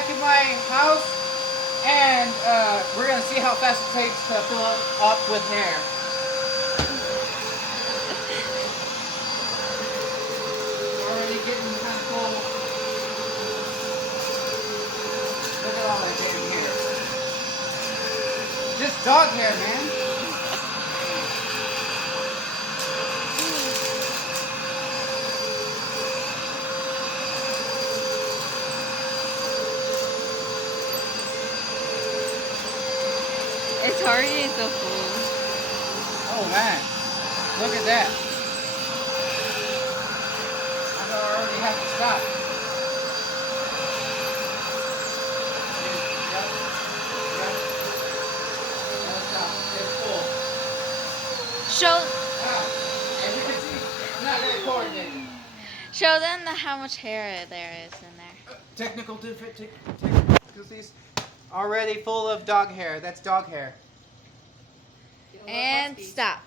vacuum my house, and we're gonna see how fast it takes to fill it up with hair. Already getting kind of full. Look at all that damn hair. Just dog hair, man. It's already so full. Oh man, look at that. I already have to stop. Yep. Gotta stop. It's full. Show Wow. As you can see, it's not very coordinated. show them how much hair there is in there. Technical difficulties. Already full of dog hair. That's dog hair. And stop.